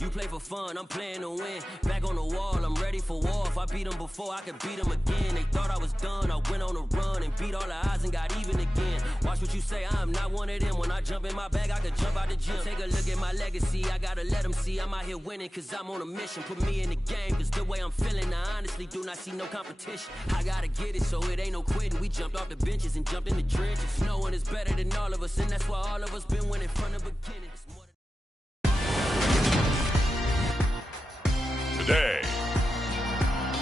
You play for fun, I'm playing to win. Back on the wall, I'm ready for war. If I beat them before, I could beat them again. They thought I was done, I went on a run and beat all the odds and got even again. Watch what you say, I'm not one of them. When I jump in my bag, I could jump out the gym. Take a look at my legacy, I gotta let them see I'm out here winning, cause I'm on a mission. Put me in the game, cause the way I'm feeling, I honestly do not see no competition. I gotta get it, so it ain't no quitting. We jumped off the benches and jumped in the trenches. No one is better than all of us, and that's why all of us been winning from the beginning. Today,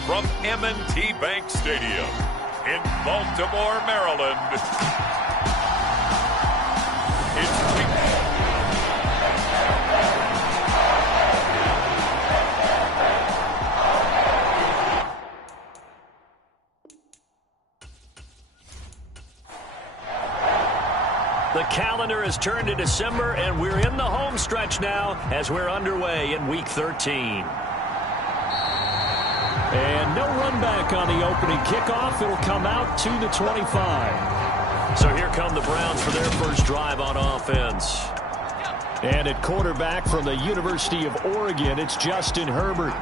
from M&T Bank Stadium in Baltimore, Maryland, it's week. The calendar has turned to December, and we're in the home stretch now as we're underway in Week 13. And no run back on the opening kickoff. It'll come out to the 25. So here come the Browns for their first drive on offense. And at quarterback from the University of Oregon, it's Justin Herbert.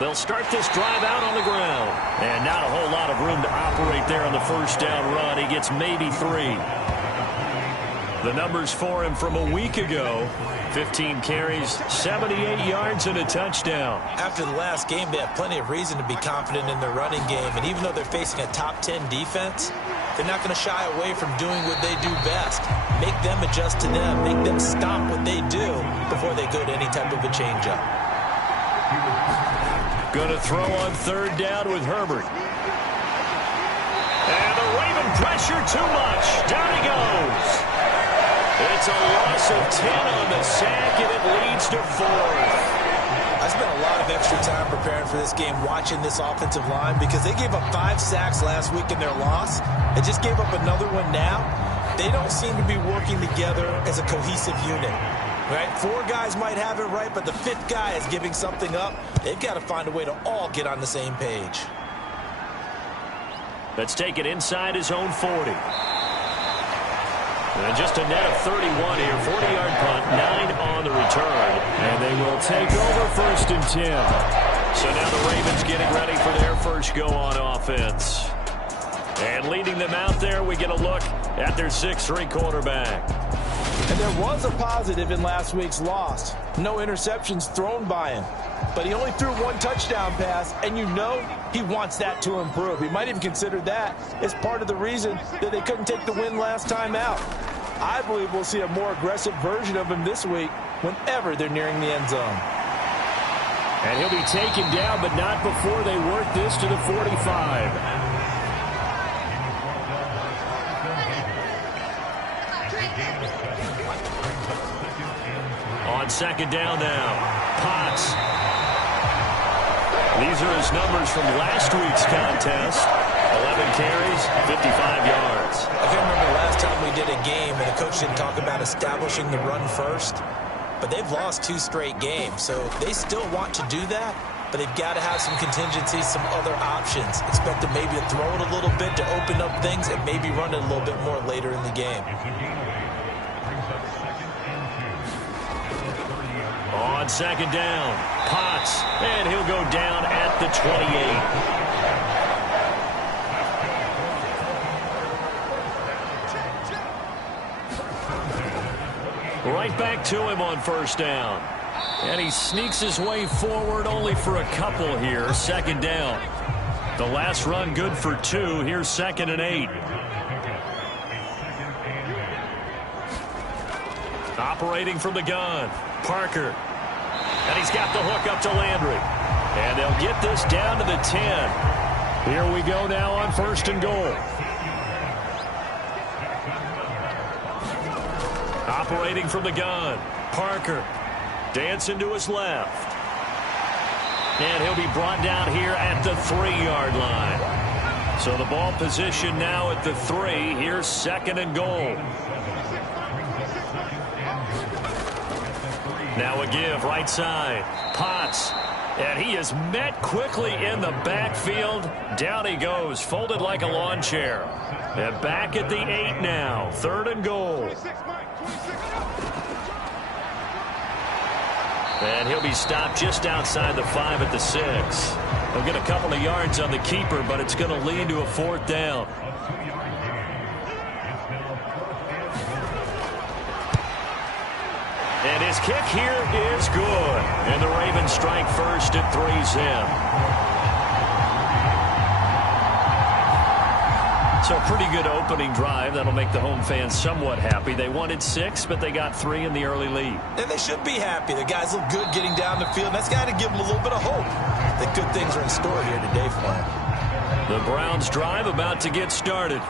They'll start this drive out on the ground. And not a whole lot of room to operate there on the first down run. He gets maybe 3. The numbers for him from a week ago: 15 carries, 78 yards, and a touchdown. After the last game, they have plenty of reason to be confident in their running game. And even though they're facing a top 10 defense, they're not going to shy away from doing what they do best. Make them adjust to them. Make them stop what they do before they go to any type of a changeup. Going to throw on third down with Herbert. And the Raven pressure too much. Down he goes. It's a loss of 10 on the sack, and it leads to 4th. I spent a lot of extra time preparing for this game, watching this offensive line, because they gave up 5 sacks last week in their loss. They just gave up another one now. They don't seem to be working together as a cohesive unit. Right? 4 guys might have it right, but the 5th guy is giving something up. They've got to find a way to all get on the same page. Let's take it inside his own 40. And just a net of 31 here. 40-yard punt, 9 on the return. And they will take over 1st and 10. So now the Ravens getting ready for their first go on offense. And leading them out there, we get a look at their 6'3" quarterback. And there was a positive in last week's loss. No interceptions thrown by him. But he only threw 1 touchdown pass, and you know he wants that to improve. He might even consider that as part of the reason that they couldn't take the win last time out. I believe we'll see a more aggressive version of him this week whenever they're nearing the end zone. And he'll be taken down, but not before they work this to the 45. On second down now, Potts. These are his numbers from last week's contest. 11 carries, 55 yards. I can remember last time we did a game and the coach didn't talk about establishing the run first. But they've lost 2 straight games, so they still want to do that. But they've got to have some contingencies, some other options. Expect them maybe to throw it a little bit to open up things and maybe run it a little bit more later in the game. On second down, Potts, and he'll go down at the 28. Right back to him on first down. And he sneaks his way forward only for a couple here. Second down. The last run good for 2. Here's 2nd and 8. Operating from the gun, Parker. And he's got the hook up to Landry. And they'll get this down to the 10. Here we go now on 1st and goal. Operating from the gun, Parker. Dancing to his left. And he'll be brought down here at the 3-yard line. So the ball position now at the 3. Here's 2nd and goal. Now a give right side. Potts. And he is met quickly in the backfield. Down he goes, folded like a lawn chair. And back at the 8 now. 3rd and goal. And he'll be stopped just outside the 5 at the 6. He'll get a couple of yards on the keeper, but it's going to lead to a 4th down. And his kick here is good. And the Ravens strike first at 3's in. So a pretty good opening drive. That'll make the home fans somewhat happy. They wanted 6, but they got 3 in the early lead. And they should be happy. The guys look good getting down the field. That's got to give them a little bit of hope that good things are in store here today for them. The Browns drive about to get started.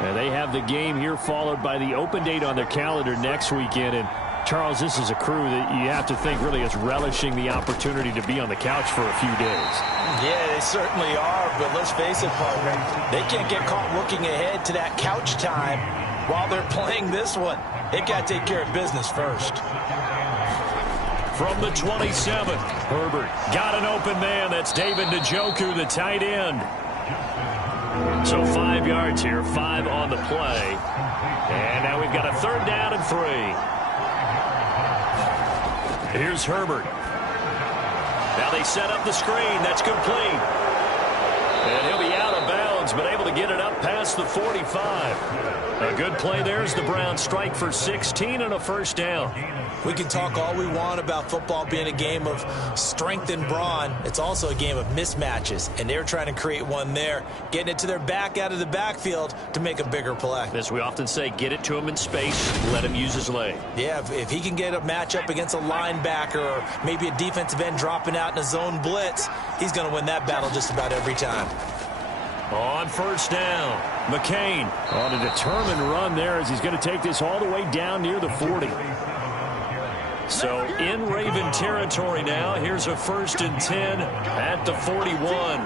And they have the game here followed by the open date on their calendar next weekend. And Charles, this is a crew that you have to think really is relishing the opportunity to be on the couch for a few days. Yeah, they certainly are, but let's face it, partner, they can't get caught looking ahead to that couch time while they're playing this one. They've got to take care of business first. From the 27, Herbert got an open man. That's David Njoku, the tight end. So 5 yards here, 5 on the play. And now we've got a 3rd down and 3. Here's Herbert. Now they set up the screen. That's complete. And he'll be out of bounds, but able to get it up past the 45. A good play there as the Browns strike for 16 and a 1st down. We can talk all we want about football being a game of strength and brawn. It's also a game of mismatches, and they're trying to create one there, getting it to their back out of the backfield to make a bigger play. As we often say, get it to him in space, let him use his leg. Yeah, if he can get a matchup against a linebacker or maybe a defensive end dropping out in a zone blitz, he's going to win that battle just about every time. On 1st down, McCain on a determined run there as he's going to take this all the way down near the 40. So in Raven territory now. Here's a 1st and 10 at the 41.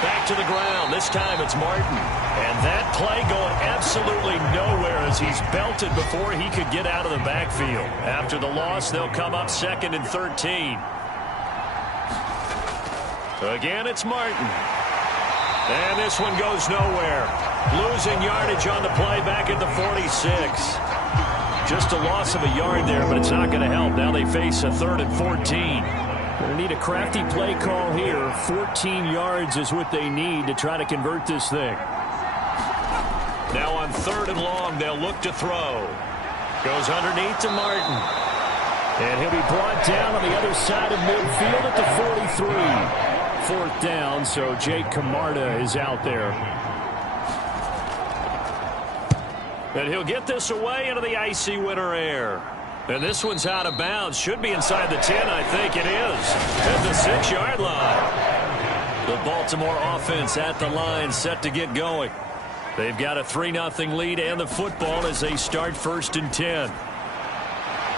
Back to the ground. This time it's Martin. And that play going absolutely nowhere as he's belted before he could get out of the backfield. After the loss, they'll come up 2nd and 13. Again, it's Martin. And this one goes nowhere. Losing yardage on the play back at the 46. Just a loss of a yard there, but it's not going to help. Now they face a 3rd and 14. Going to need a crafty play call here. 14 yards is what they need to try to convert this thing. Now on 3rd and long, they'll look to throw. Goes underneath to Martin. And he'll be brought down on the other side of midfield at the 43. 4th down, so Jake Camarda is out there. And he'll get this away into the icy winter air. And this one's out of bounds. Should be inside the 10, I think it is. At the 6-yard line. The Baltimore offense at the line, set to get going. They've got a 3-0 lead and the football as they start 1st and 10.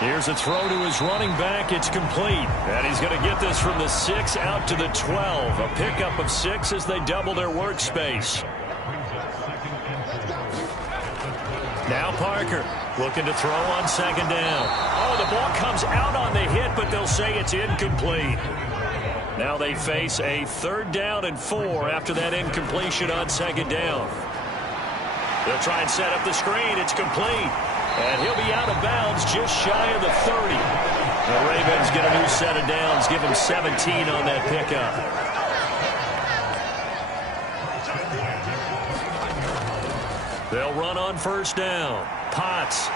Here's a throw to his running back. It's complete. And he's going to get this from the 6 out to the 12. A pickup of 6 as they double their workspace. Now Parker looking to throw on 2nd down. Oh, the ball comes out on the hit, but they'll say it's incomplete. Now they face a 3rd down and 4 after that incompletion on 2nd down. They'll try and set up the screen. It's complete. And he'll be out of bounds just shy of the 30. The Ravens get a new set of downs. Give him 17 on that pickup. They'll run on 1st down. Potts.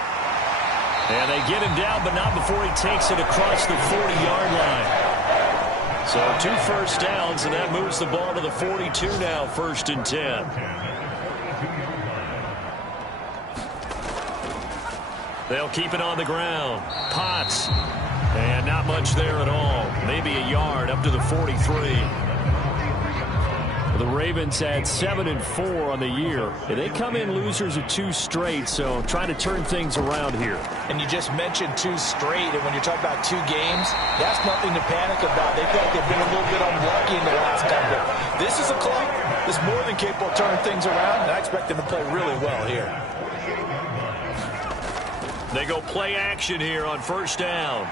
And they get him down, but not before he takes it across the 40-yard line. So 2 first downs, and that moves the ball to the 42 now, 1st and 10. They'll keep it on the ground. Potts. And not much there at all. Maybe a yard up to the 43. The Ravens had 7 and 4 on the year. They come in losers of 2 straight, so trying to turn things around here. And you just mentioned 2 straight, and when you're talking about 2 games, that's nothing to panic about. They feel like they've been a little bit unlucky in the last couple. This is a club that's more than capable of turning things around, and I expect them to play really well here. They go play action here on 1st down.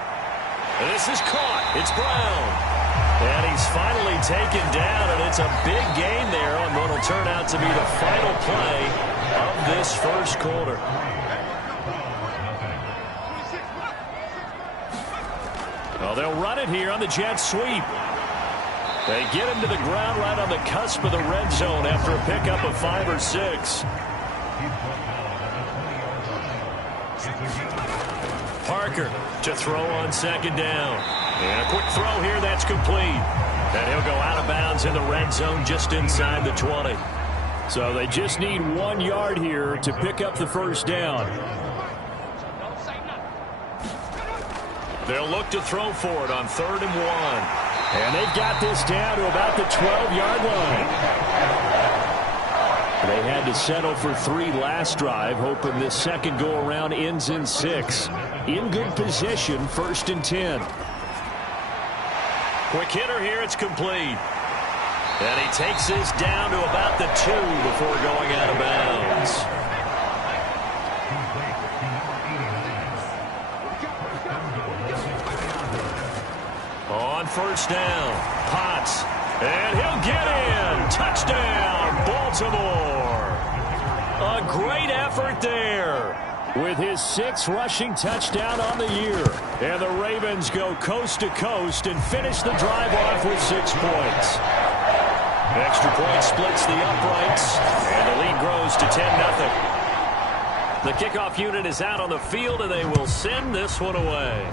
And this is caught. It's Brown. And he's finally taken down, and it's a big gain there on what will turn out to be the final play of this 1st quarter. Well, they'll run it here on the jet sweep. They get him to the ground right on the cusp of the red zone after a pickup of 5 or 6. Parker to throw on second down. And a quick throw here that's complete. And he'll go out of bounds in the red zone just inside the 20. So they just need 1 yard here to pick up the first down. They'll look to throw for it on 3rd and 1. And they've got this down to about the 12-yard line. They had to settle for 3 last drive, hoping this second go-around ends in 6. In good position, 1st and 10. Quick hitter here, it's complete. And he takes this down to about the 2 before going out of bounds. On 1st down, Potts, and he'll get in. Touchdown, Baltimore. A great effort there with his 6th rushing touchdown on the year. And the Ravens go coast to coast and finish the drive off with 6 points. Extra point splits the uprights, and the lead grows to 10-0. The kickoff unit is out on the field, and they will send this one away.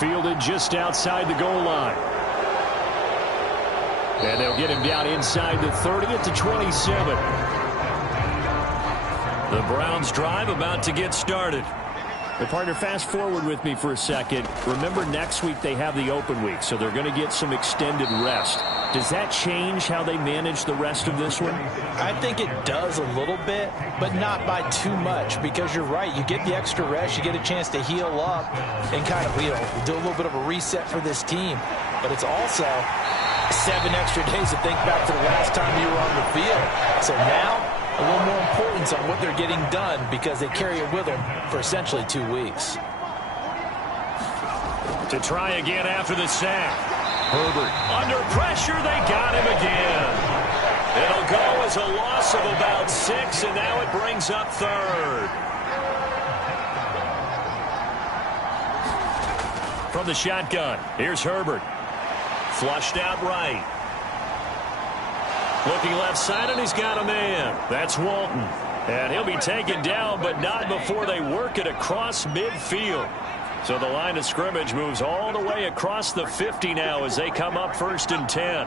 Fielded just outside the goal line. And they'll get him down inside the 30 at the 27. The Browns drive about to get started. The partner, fast forward with me for a second. Remember, next week they have the open week, so they're going to get some extended rest. Does that change how they manage the rest of this one? I think it does a little bit, but not by too much, because you're right. You get the extra rest, you get a chance to heal up and kind of, do a little bit of a reset for this team. But it's also 7 extra days to think back to the last time you were on the field. So now, a little more importance on what they're getting done because they carry it with them for essentially 2 weeks. To try again after the sack. Herbert under pressure. They got him again. It'll go as a loss of about 6, and now it brings up 3rd. From the shotgun, here's Herbert. Flushed out right. Looking left side, and he's got a man. That's Walton. And he'll be taken down, but not before they work it across midfield. So the line of scrimmage moves all the way across the 50 now as they come up 1st and 10.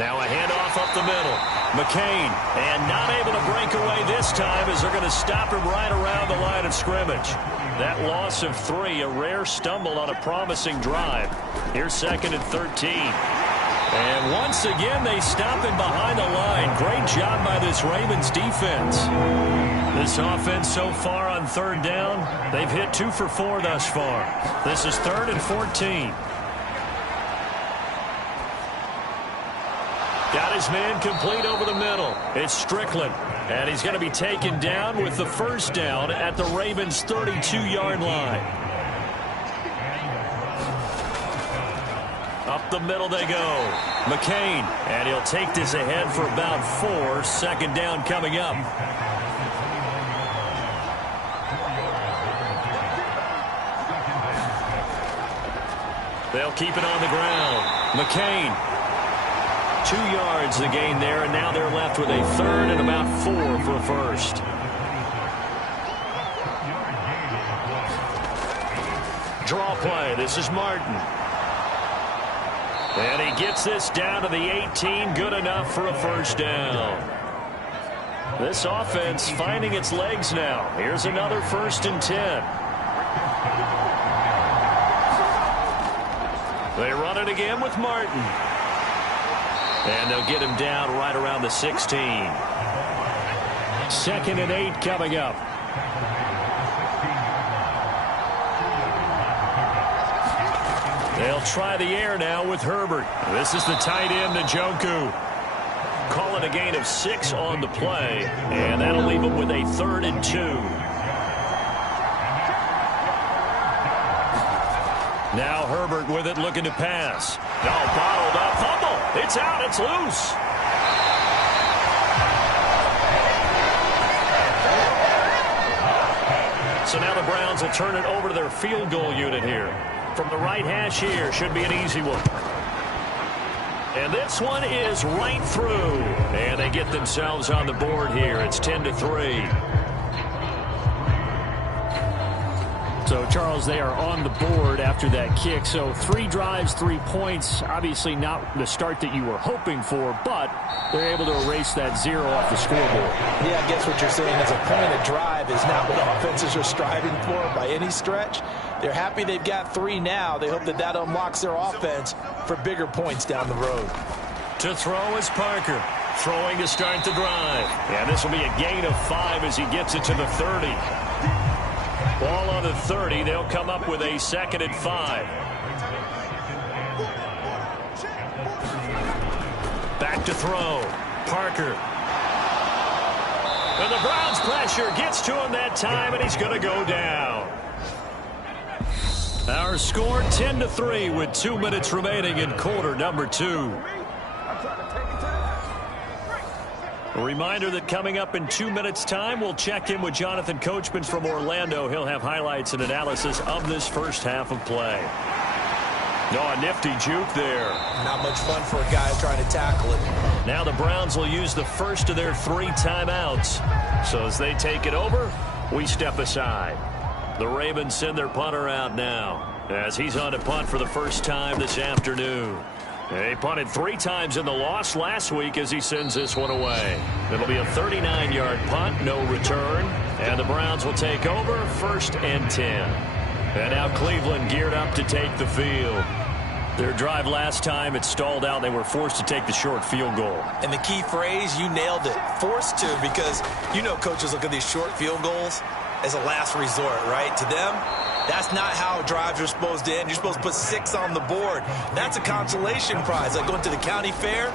Now a handoff up the middle. McCain, and not able to break away this time as they're going to stop him right around the line of scrimmage. That loss of 3, a rare stumble on a promising drive. Here's 2nd and 13. And once again, they stop him behind the line. Great job by this Ravens defense. This offense so far on 3rd down, they've hit 2 for 4 thus far. This is 3rd and 14. Got his man complete over the middle. It's Strickland. And he's going to be taken down with the 1st down at the Ravens' 32-yard line. Up the middle they go. McCain, and he'll take this ahead for about 4. 2nd down coming up. They'll keep it on the ground. McCain, 2 yards the gain there, and now they're left with a 3rd and about 4 for a 1st. Draw play. This is Martin. And he gets this down to the 18, good enough for a 1st down. This offense finding its legs now. Here's another 1st and 10. They run it again with Martin. And they'll get him down right around the 16. 2nd and 8 coming up. They'll try the air now with Herbert. This is the tight end, Njoku. Call it a gain of 6 on the play, and that'll leave them with a 3rd and 2. Now Herbert with it, looking to pass. Oh, bottled up. Fumble. It's out. It's loose. So now the Browns will turn it over to their field goal unit here. From the right hash here, should be an easy one. And this one is right through. And they get themselves on the board here. It's 10-3. So, Charles, they are on the board after that kick. So 3 drives, 3 points. Obviously not the start that you were hoping for, but they're able to erase that 0 off the scoreboard. Yeah, I guess what you're saying is a point of drive is not what offenses are striving for by any stretch. They're happy they've got 3 now. They hope that that unlocks their offense for bigger points down the road. To throw is Parker. Throwing to start the drive. And this will be a gain of 5 as he gets it to the 30. Ball on the 30. They'll come up with a 2nd and 5. Back to throw. Parker. And the Browns pressure gets to him that time, and he's going to go down. Our score 10-3 with 2 minutes remaining in quarter number 2. A reminder that coming up in 2 minutes' time, we'll check in with Jonathan Coachman from Orlando. He'll have highlights and analysis of this first half of play. Oh, a nifty juke there. Not much fun for a guy trying to tackle it. Now the Browns will use the first of their 3 timeouts. So as they take it over, we step aside. The Ravens send their punter out now as he's on to punt for the first time this afternoon. He punted 3 times in the loss last week as he sends this one away. It'll be a 39-yard punt, no return. And the Browns will take over 1st and 10. And now Cleveland geared up to take the field. Their drive last time, it stalled out. They were forced to take the short field goal. And the key phrase, you nailed it, forced to, because you know coaches look at these short field goals as a last resort, right? To them, that's not how drives are supposed to end. You're supposed to put 6 on the board. That's a consolation prize. Like going to the county fair,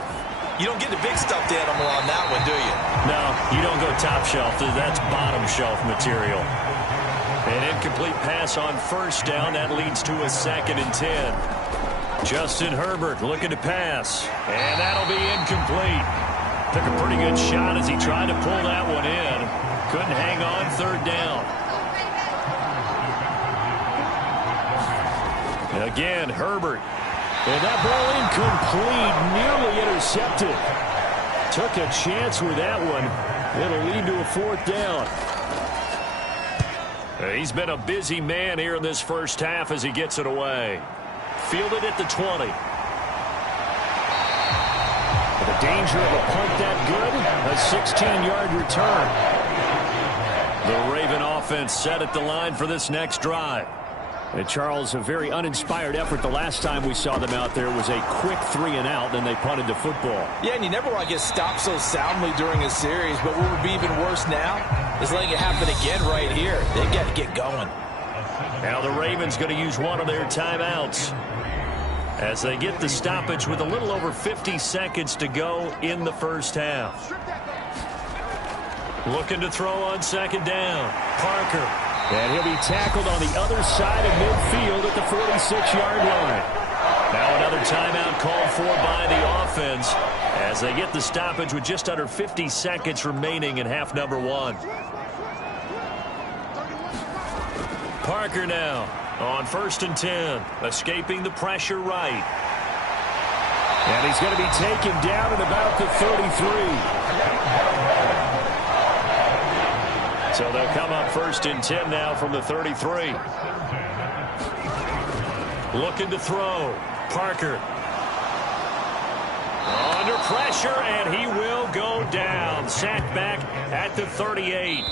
you don't get the big stuffed animal on that one, do you? No, you don't go top shelf. That's bottom shelf material. An incomplete pass on 1st down. That leads to a 2nd and 10. Justin Herbert looking to pass. And that'll be incomplete. Took a pretty good shot as he tried to pull that one in. Couldn't hang on 3rd down. Again, Herbert. And that ball incomplete, nearly intercepted. Took a chance with that one. It'll lead to a 4th down. He's been a busy man here in this first half as he gets it away. Fielded at the 20. The danger of a punt that good, a 16-yard return. The Raven offense set at the line for this next drive. And Charles, a very uninspired effort the last time we saw them out there was a quick 3-and-out, then they punted the football. Yeah, and you never want to get stopped so soundly during a series, but what would be even worse now is letting it happen again right here. They've got to get going. Now the Ravens going to use one of their timeouts as they get the stoppage with a little over 50 seconds to go in the first half. Looking to throw on 2nd down. Parker. And he'll be tackled on the other side of midfield at the 46-yard line. Now another timeout called for by the offense as they get the stoppage with just under 50 seconds remaining in half number 1. Parker now on 1st and 10, escaping the pressure right. And he's going to be taken down at about the 33. So they'll come up 1st and 10 now from the 33. Looking to throw. Parker. Under pressure, and he will go down. Sacked back at the 38.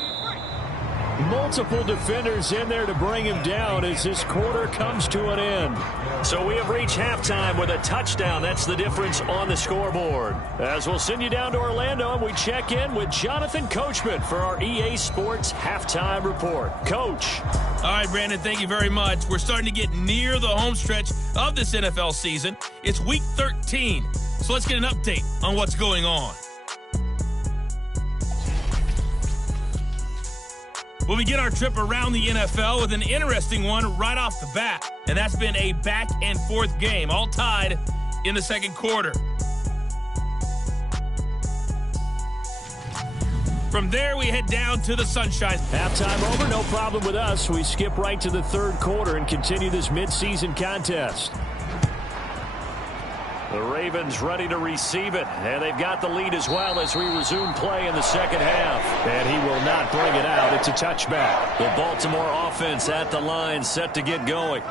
Multiple defenders in there to bring him down as this quarter comes to an end. So we have reached halftime with a touchdown. That's the difference on the scoreboard. As we'll send you down to Orlando, and we check in with Jonathan Coachman for our EA Sports Halftime Report. Coach. All right, Brandon, thank you very much. We're starting to get near the home stretch of this NFL season. It's Week 13, so let's get an update on what's going on. We'll begin our trip around the NFL with an interesting one right off the bat, and that's been a back-and-forth game, all tied in the second quarter. From there, we head down to the Sunshine. Halftime over, no problem with us. We skip right to the third quarter and continue this midseason contest. The Ravens ready to receive it, and they've got the lead as well as we resume play in the second half. And he will not bring it out. It's a touchback. The Baltimore offense at the line, set to get going.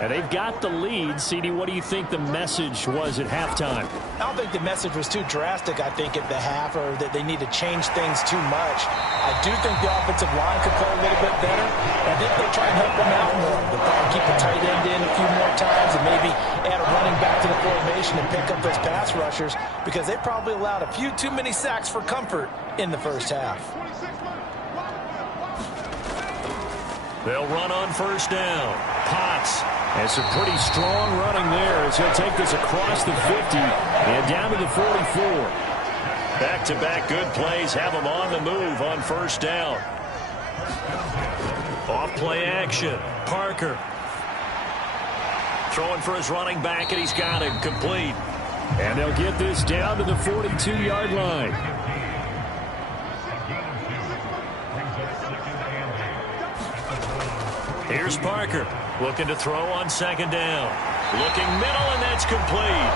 And they've got the lead. CD, what do you think the message was at halftime? I don't think the message was too drastic, I think, at the half, or that they need to change things too much. I do think the offensive line could play a little bit better. I think they'll try and help them out more. They'll probably keep the tight end in a few more times and maybe add a running back to the formation and pick up those pass rushers, because they probably allowed a few too many sacks for comfort in the first half. They'll run on first down. Potts. And some pretty strong running there as he'll take this across the 50 and down to the 44. Back-to-back good plays have him on the move on first down. Off-play action. Parker. Throwing for his running back, and he's got him complete. And they'll get this down to the 42-yard line. Here's Parker, looking to throw on second down. Looking middle, and that's complete.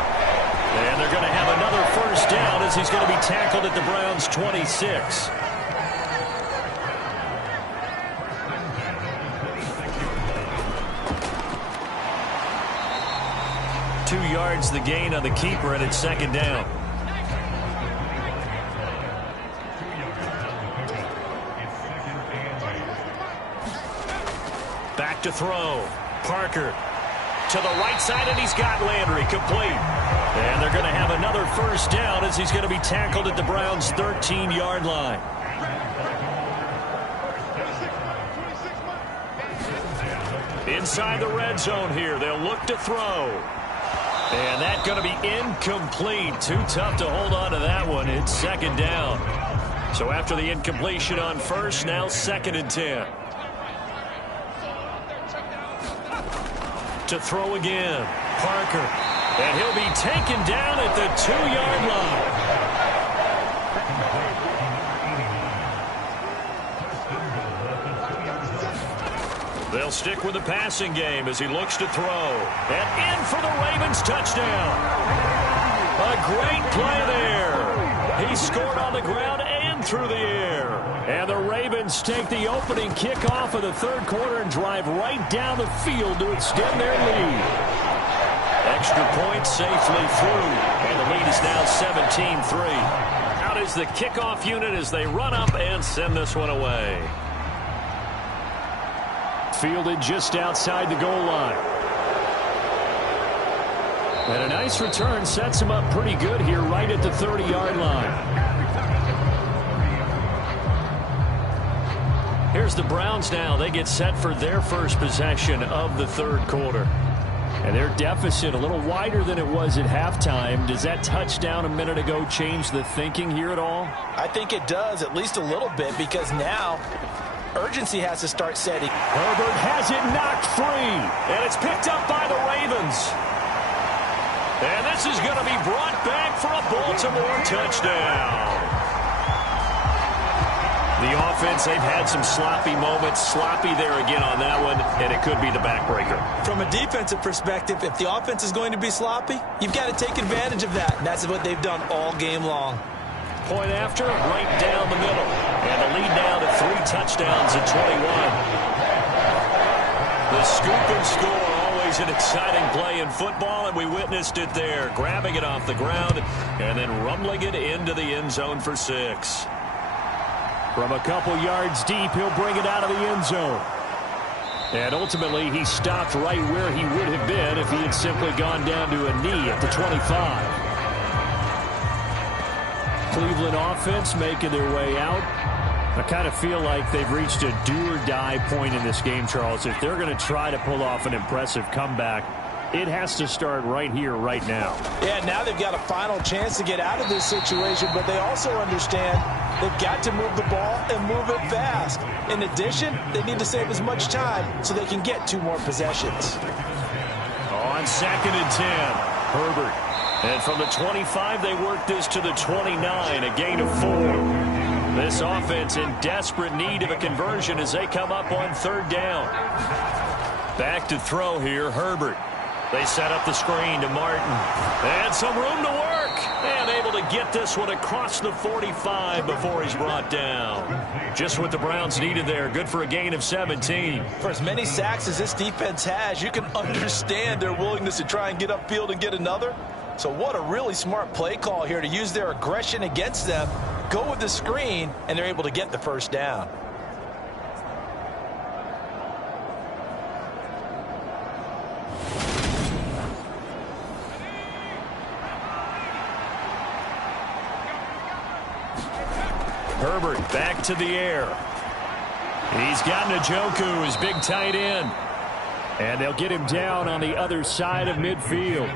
And they're going to have another first down as he's going to be tackled at the Browns' 26. Two yards the gain on the keeper, and it's second down. Back to throw. Parker to the right side, and he's got Landry complete. And they're going to have another first down as he's going to be tackled at the Browns' 13-yard line. Inside the red zone here, they'll look to throw. And that's going to be incomplete. Too tough to hold on to that one. It's second down. So after the incompletion on first, now second and 10. To throw again. Parker. And he'll be taken down at the 2-yard line. They'll stick with the passing game as he looks to throw. And in for the Ravens touchdown. A great play there. He scored on the ground and through the air. And the Ravens take the opening kickoff of the third quarter and drive right down the field to extend their lead. Extra point safely through. And the lead is now 17-3. Out is the kickoff unit as they run up and send this one away. Fielded just outside the goal line. And a nice return sets him up pretty good here right at the 30-yard line. Here's the Browns now. They get set for their first possession of the third quarter. And their deficit a little wider than it was at halftime. Does that touchdown a minute ago change the thinking here at all? I think it does, at least a little bit, because now urgency has to start setting. Herbert has it knocked free. And it's picked up by the Ravens. And this is going to be brought back for a Baltimore touchdown. The offense, they've had some sloppy moments. Sloppy there again on that one, and it could be the backbreaker. From a defensive perspective, if the offense is going to be sloppy, you've got to take advantage of that. And that's what they've done all game long. Point after, right down the middle. And the lead now to 3 touchdowns at 21. The scoop and score, always an exciting play in football, and we witnessed it there. Grabbing it off the ground and then rumbling it into the end zone for 6. From a couple yards deep, he'll bring it out of the end zone. And ultimately, he stopped right where he would have been if he had simply gone down to a knee at the 25. Cleveland offense making their way out. I kind of feel like they've reached a do-or-die point in this game, Charles. If they're going to try to pull off an impressive comeback, it has to start right here, right now. Yeah, now they've got a final chance to get out of this situation, but they also understand they've got to move the ball and move it fast. In addition, they need to save as much time so they can get 2 more possessions. On second and 10, Herbert. And from the 25, they work this to the 29, a gain of 4. This offense in desperate need of a conversion as they come up on third down. Back to throw here, Herbert. They set up the screen to Martin. And some room to work. And able to get this one across the 45 before he's brought down. Just what the Browns needed there. Good for a gain of 17. For as many sacks as this defense has, you can understand their willingness to try and get upfield and get another. So what a really smart play call here to use their aggression against them. Go with the screen, and they're able to get the first down. Herbert back to the air. He's got Njoku, his big tight end. And they'll get him down on the other side of midfield.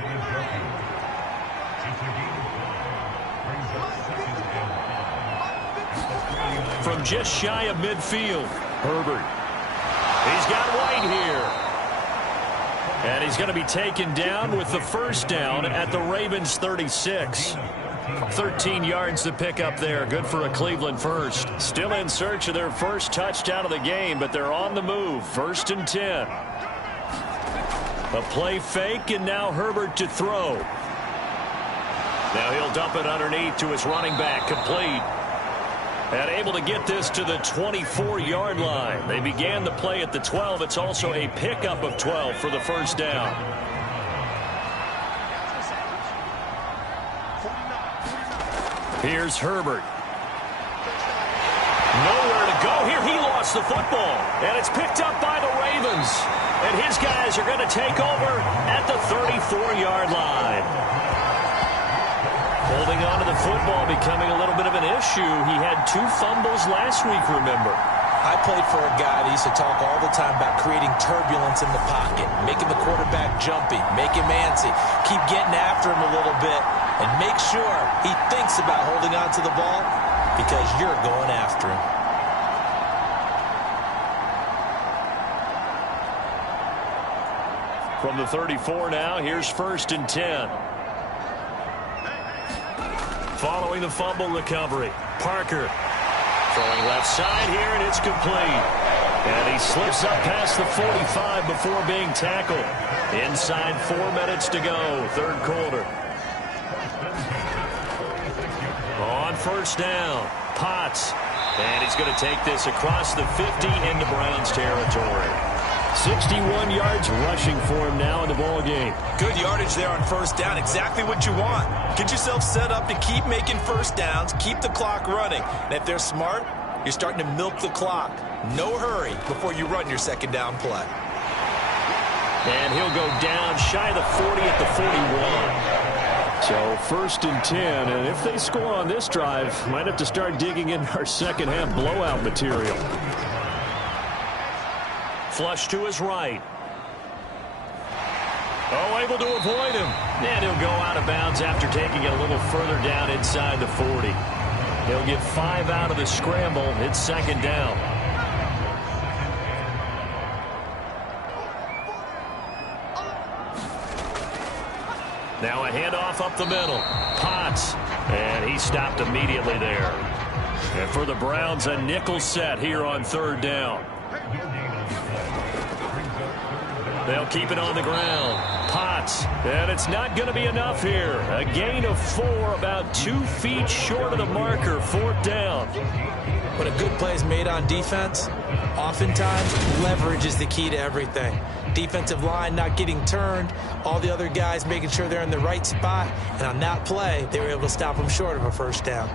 From just shy of midfield, Herbert. He's got White here. And he's going to be taken down with the first down at the Ravens' 36. 13 yards to pick up there. Good for a Cleveland first. Still in search of their first touchdown of the game, but they're on the move. 1st and 10. A play fake, and now Herbert to throw. Now he'll dump it underneath to his running back. Complete. And able to get this to the 24-yard line. They began the play at the 12. It's also a pickup of 12 for the first down. Here's Herbert. Nowhere to go here. He lost the football. And it's picked up by the Ravens. And his guys are going to take over at the 34-yard line. Holding on to the football becoming a little bit of an issue. He had 2 fumbles last week, remember. I played for a guy that used to talk all the time about creating turbulence in the pocket, making the quarterback jumpy, make him antsy, keep getting after him a little bit, and make sure he thinks about holding on to the ball because you're going after him. From the 34 now, here's 1st and 10. Following the fumble recovery, Parker throwing left side here, and it's complete. And he slips up past the 45 before being tackled. Inside 4 minutes to go, 3rd quarter. On 1st down, Potts. And he's going to take this across the 50 into Browns territory. 61 yards rushing for him now in the ball game. Good yardage there on 1st down. Exactly what you want. Get yourself set up to keep making first downs, keep the clock running. And if they're smart, you're starting to milk the clock. No hurry before you run your 2nd down play. And he'll go down shy of the 40 at the 41. So 1st and 10, and if they score on this drive, might have to start digging in our second half blowout material. Flush to his right. Oh, able to avoid him. And he'll go out of bounds after taking it a little further down inside the 40. He'll get 5 out of the scramble. It's 2nd down. Now a handoff up the middle. Potts. And he stopped immediately there. And for the Browns, a nickel set here on 3rd down. They'll keep it on the ground. Potts. And it's not going to be enough here. A gain of 4, about 2 feet short of the marker. 4th down. When a good play is made on defense, oftentimes leverage is the key to everything. Defensive line not getting turned, all the other guys making sure they're in the right spot, and on that play, they were able to stop them short of a 1st down.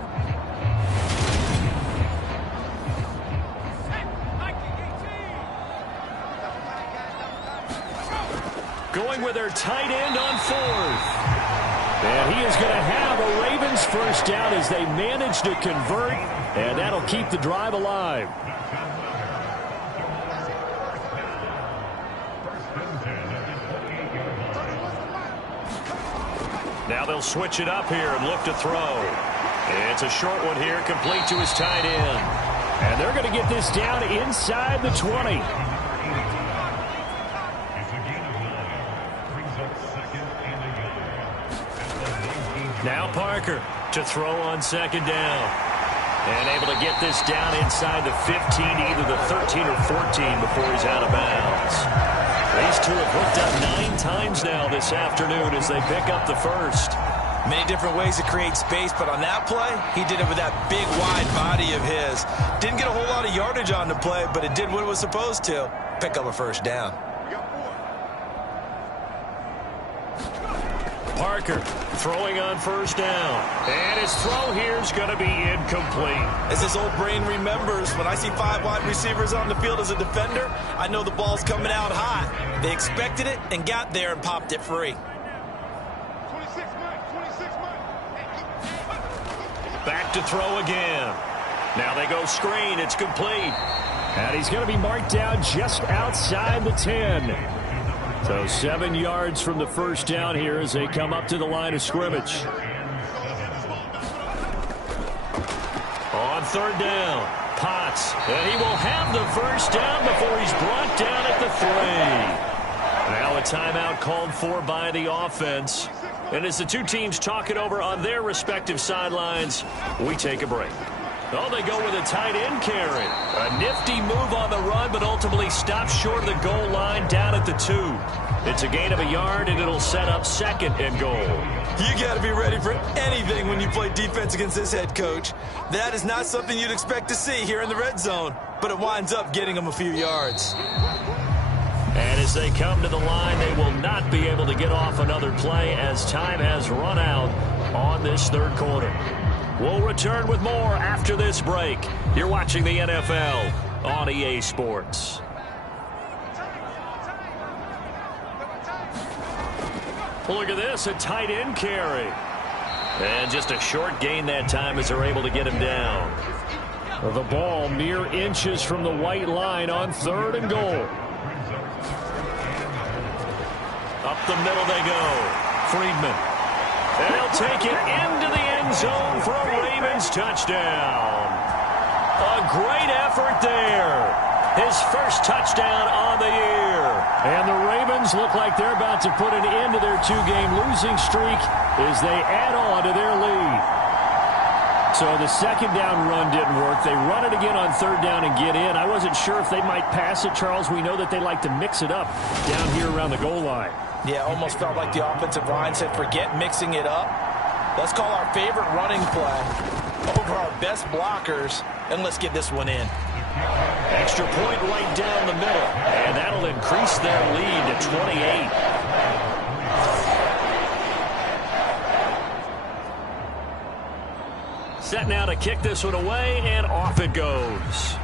Going with their tight end on 4th. And he is going to have a Ravens 1st down as they manage to convert, and that'll keep the drive alive. Now they'll switch it up here and look to throw. It's a short one here, complete to his tight end. And they're going to get this down inside the 20. Now Parker to throw on 2nd down. And able to get this down inside the 15, either the 13 or 14 before he's out of bounds. These two have hooked up 9 times now this afternoon as they pick up the first. Many different ways to create space, but on that play, he did it with that big, wide body of his. Didn't get a whole lot of yardage on the play, but it did what it was supposed to. Pick up a first down. Parker throwing on first down. And his throw here is going to be incomplete. As his old brain remembers, when I see 5 wide receivers on the field as a defender, I know the ball's coming out hot. They expected it and got there and popped it free. Back to throw again. Now they go screen. It's complete. And he's going to be marked down just outside the 10. So 7 yards from the first down here as they come up to the line of scrimmage. On third down, Potts. And he will have the first down before he's brought down at the 3. Now a timeout called for by the offense. And as the two teams talk it over on their respective sidelines, we take a break. Oh, they go with a tight end carry. A nifty move on the run, but ultimately stops short of the goal line down at the 2. It's a gain of a yard, and it'll set up 2nd and goal. You got to be ready for anything when you play defense against this head coach. That is not something you'd expect to see here in the red zone, but it winds up getting them a few yards. And as they come to the line, they will not be able to get off another play as time has run out on this third quarter. We'll return with more after this break. You're watching the NFL on EA Sports. Well, look at this, a tight end carry. And just a short gain that time as they're able to get him down. The ball mere inches from the white line on 3rd and goal. Up the middle they go. Friedman. And he'll take it into the end zone for a Ravens touchdown. A great effort there. His first touchdown on the year. And the Ravens look like they're about to put an end to their 2-game losing streak as they add on to their lead. So the second down run didn't work. They run it again on 3rd down and get in. I wasn't sure if they might pass it, Charles. We know that they like to mix it up down here around the goal line. Yeah, almost felt like the offensive line said, forget mixing it up. Let's call our favorite running play over our best blockers, and let's get this one in. Extra point right down the middle, and that'll increase their lead to 28. Set now to kick this one away, and off it goes.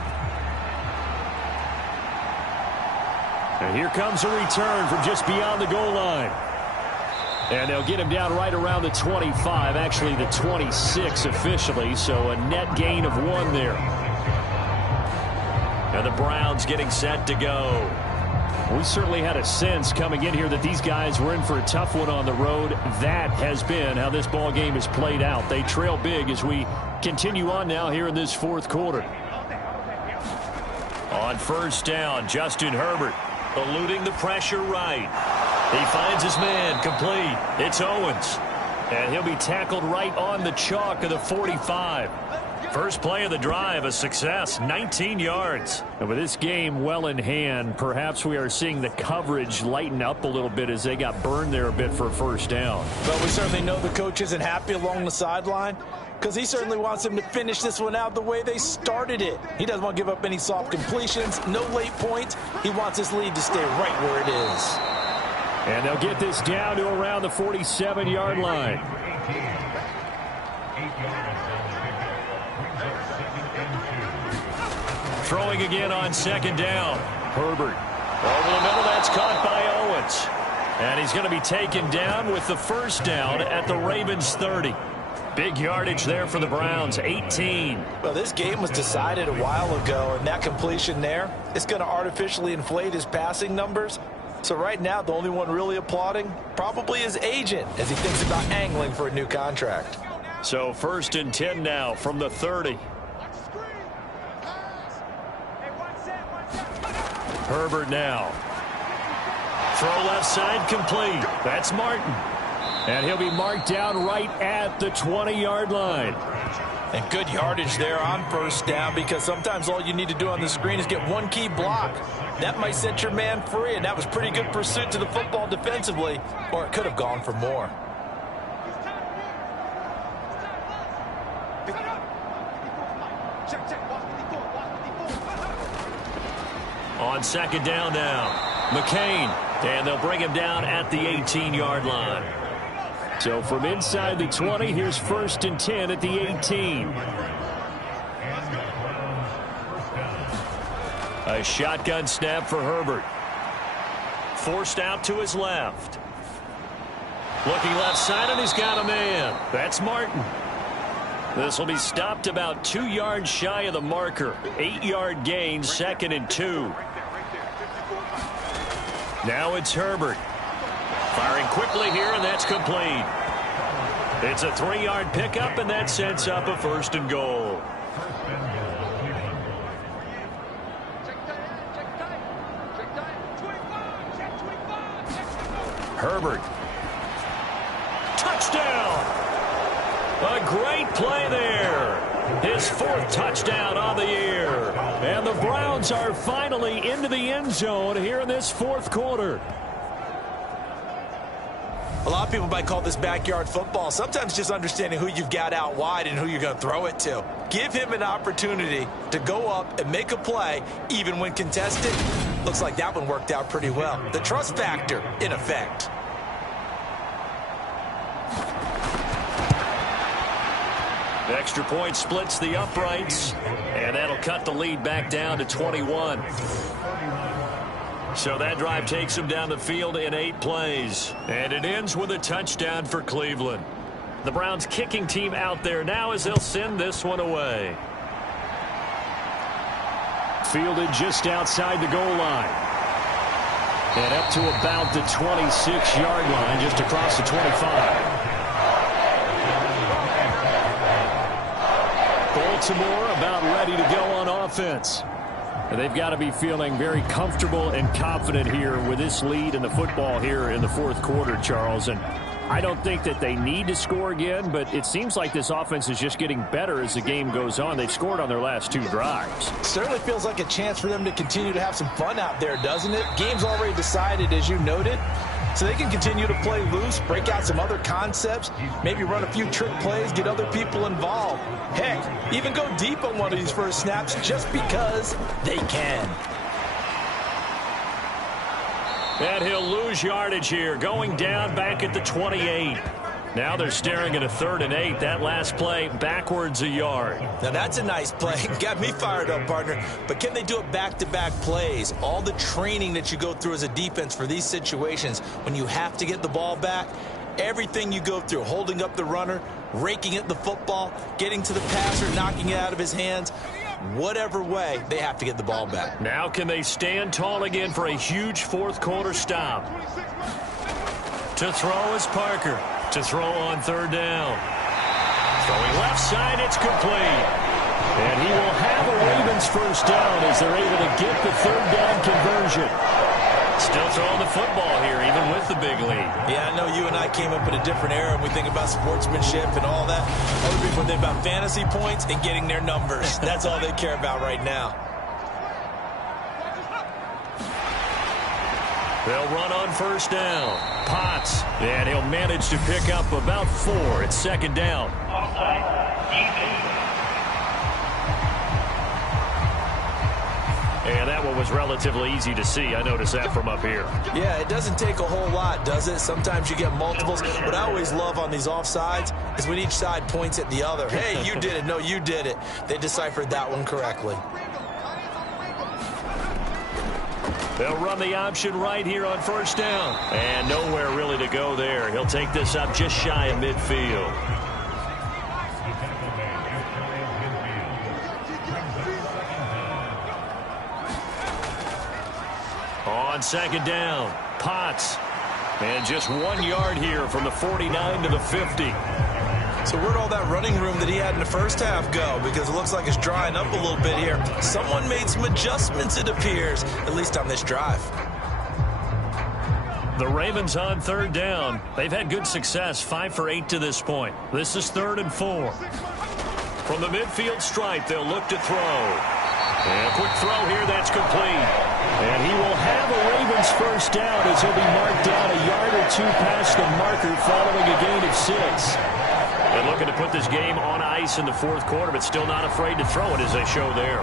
And here comes a return from just beyond the goal line. And they'll get him down right around the 25, actually the 26 officially, so a net gain of 1 there. And the Browns getting set to go. We certainly had a sense coming in here that these guys were in for a tough one on the road. That has been how this ball game has played out. They trail big as we continue on now here in this 4th quarter. On first down, Justin Herbert eluding the pressure right. He finds his man complete. It's Owens. And he'll be tackled right on the chalk of the 45. First play of the drive, a success, 19 yards. And with this game well in hand, perhaps we are seeing the coverage lighten up a little bit as they got burned there a bit for a first down. But we certainly know the coach isn't happy along the sideline because he certainly wants them to finish this one out the way they started it. He doesn't want to give up any soft completions, no late points. He wants his lead to stay right where it is. And they'll get this down to around the 47-yard line. Throwing again on second down. Herbert. Over the middle, that's caught by Owens. And he's going to be taken down with the first down at the Ravens 30. Big yardage there for the Browns, 18. Well, this game was decided a while ago, and that completion there is going to artificially inflate his passing numbers. So right now, the only one really applauding probably his agent as he thinks about angling for a new contract. So 1st and 10 now from the 30. Herbert now. Throw left side complete. That's Martin. And he'll be marked down right at the 20-yard line. And good yardage there on first down, because sometimes all you need to do on the screen is get one key block. That might set your man free, and that was pretty good pursuit to the football defensively, or it could have gone for more. On second down now, McCain, and they'll bring him down at the 18-yard line. So from inside the 20, here's 1st and 10 at the 18. A shotgun snap for Herbert. Forced out to his left. Looking left side, and he's got a man. That's Martin. This will be stopped about 2 yards shy of the marker. 8-yard gain, 2nd and 2. Now it's Herbert. Firing quickly here, and that's complete. It's a 3-yard pickup, and that sets up a 1st and goal. Herbert. Touchdown! A great play there. His 4th touchdown on the year. And the Browns are finally into the end zone here in this 4th quarter. A lot of people might call this backyard football. Sometimes just understanding who you've got out wide and who you're going to throw it to. Give him an opportunity to go up and make a play, even when contested. Looks like that one worked out pretty well. The trust factor, in effect. The extra point splits the uprights, and that'll cut the lead back down to 21. So that drive takes them down the field in 8 plays. And it ends with a touchdown for Cleveland. The Browns kicking team out there now as they'll send this one away. Fielded just outside the goal line. And up to about the 26-yard line, just across the 25. Baltimore about ready to go on offense. And they've got to be feeling very comfortable and confident here with this lead in the football here in the 4th quarter, Charles. And I don't think that they need to score again, but it seems like this offense is just getting better as the game goes on. They've scored on their last 2 drives. Certainly feels like a chance for them to continue to have some fun out there, doesn't it? Game's already decided, as you noted. So they can continue to play loose, break out some other concepts, maybe run a few trick plays, get other people involved. Heck, even go deep on one of these first snaps just because they can. And he'll lose yardage here, going down back at the 28. Now they're staring at a 3rd and 8. That last play backwards a yard. Now that's a nice play. Got me fired up, partner. But can they do it back-to-back plays? All the training that you go through as a defense for these situations, when you have to get the ball back, everything you go through, holding up the runner, raking at the football, getting to the passer, knocking it out of his hands, whatever way, they have to get the ball back. Now can they stand tall again for a huge 4th quarter stop? To throw is Parker. To throw on 3rd down. Throwing left side, it's complete. And he will have a Ravens first down as they're able to get the 3rd down conversion. Still throwing the football here, even with the big lead. Yeah, I know you and I came up in a different era, and we think about sportsmanship and all that. Other people think about fantasy points and getting their numbers. That's all they care about right now. They'll run on 1st down. Potts, and he'll manage to pick up about 4. It's 2nd down. And that one was relatively easy to see. I noticed that from up here. Yeah, it doesn't take a whole lot, does it? Sometimes you get multiples. What I always love on these offsides is when each side points at the other. Hey, you did it. No, you did it. They deciphered that one correctly. They'll run the option right here on 1st down. And nowhere really to go there. He'll take this up just shy of midfield. On 2nd down, Potts. And just 1 yard here from the 49 to the 50. So where'd all that running room that he had in the first half go? Because it looks like it's drying up a little bit here. Someone made some adjustments, it appears, at least on this drive. The Ravens on 3rd down. They've had good success, 5 for 8 to this point. This is 3rd and 4. From the midfield stripe, they'll look to throw. And a quick throw here, that's complete. And he will have a Ravens first down as he'll be marked down a yard or two past the marker following a gain of 6. And looking to put this game on ice in the fourth quarter, but still not afraid to throw it as they show there.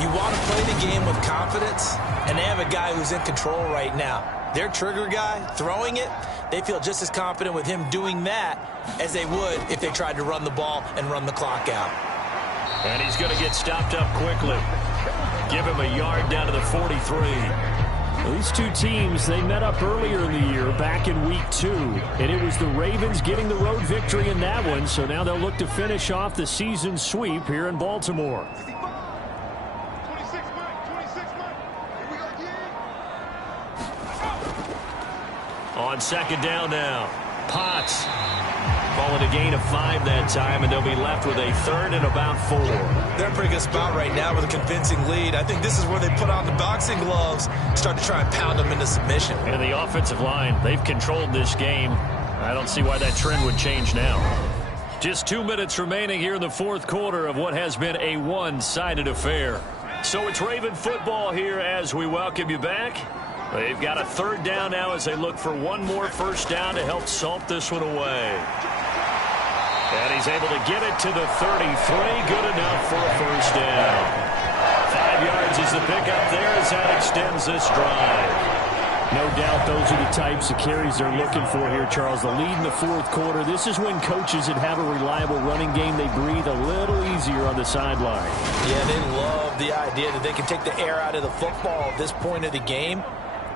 You want to play the game with confidence, and they have a guy who's in control right now. Their trigger guy, throwing it, they feel just as confident with him doing that as they would if they tried to run the ball and run the clock out. And he's going to get stopped up quickly. Give him a yard down to the 43. These two teams, they met up earlier in the year, back in week 2. And it was the Ravens getting the road victory in that one. So now they'll look to finish off the season sweep here in Baltimore. On second down now, Potts calling a gain of 5 that time, and they'll be left with a third and about 4. They're in a pretty good spot right now with a convincing lead. I think this is where they put on the boxing gloves, start to try and pound them into submission. And the offensive line, they've controlled this game. I don't see why that trend would change now. Just 2 minutes remaining here in the fourth quarter of what has been a one-sided affair. So it's Raven football here as we welcome you back. They've got a third down now as they look for one more first down to help salt this one away. And he's able to get it to the 33. Good enough for a first down. 5 yards is the pickup there as that extends this drive. No doubt those are the types of carries they're looking for here, Charles. The lead in the fourth quarter. This is when coaches that have a reliable running game, they breathe a little easier on the sideline. Yeah, they love the idea that they can take the air out of the football at this point of the game.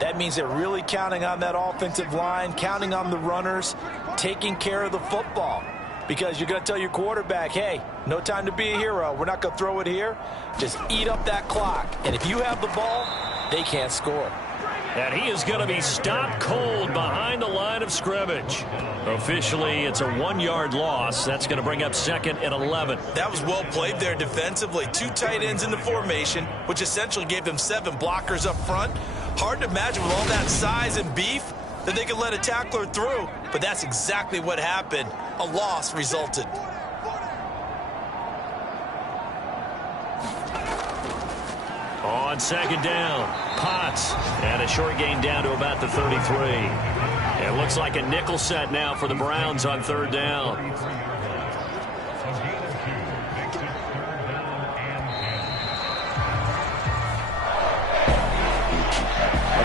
That means they're really counting on that offensive line, counting on the runners, taking care of the football. Because you're going to tell your quarterback, hey, no time to be a hero. We're not going to throw it here. Just eat up that clock. And if you have the ball, they can't score. And he is going to be stopped cold behind the line of scrimmage. Officially, it's a 1-yard loss. That's going to bring up second and 11. That was well played there defensively. 2 tight ends in the formation, which essentially gave them 7 blockers up front. Hard to imagine with all that size and beef that they could let a tackler through. But that's exactly what happened. A loss resulted. On second down, Potts, and a short gain down to about the 33. It looks like a nickel set now for the Browns on third down.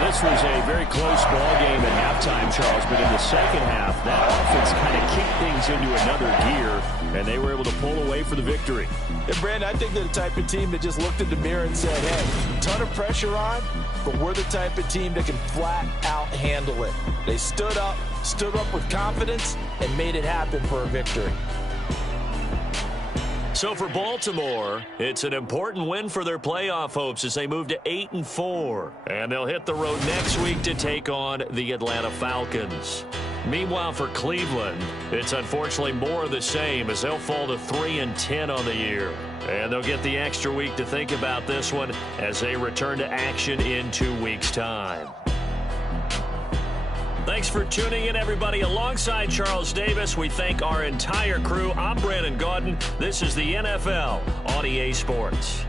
This was a very close ball game at halftime, Charles, but in the second half, that offense kind of kicked things into another gear, and they were able to pull away for the victory. And, Brandon, I think they're the type of team that just looked in the mirror and said, hey, ton of pressure on, but we're the type of team that can flat out handle it. They stood up with confidence, and made it happen for a victory. So for Baltimore, it's an important win for their playoff hopes as they move to 8-4. And they'll hit the road next week to take on the Atlanta Falcons. Meanwhile, for Cleveland, it's unfortunately more of the same as they'll fall to 3-10 on the year. And they'll get the extra week to think about this one as they return to action in 2 weeks' time. Thanks for tuning in, everybody. Alongside Charles Davis, we thank our entire crew. I'm Brandon Gaudin. This is the NFL on EA Sports.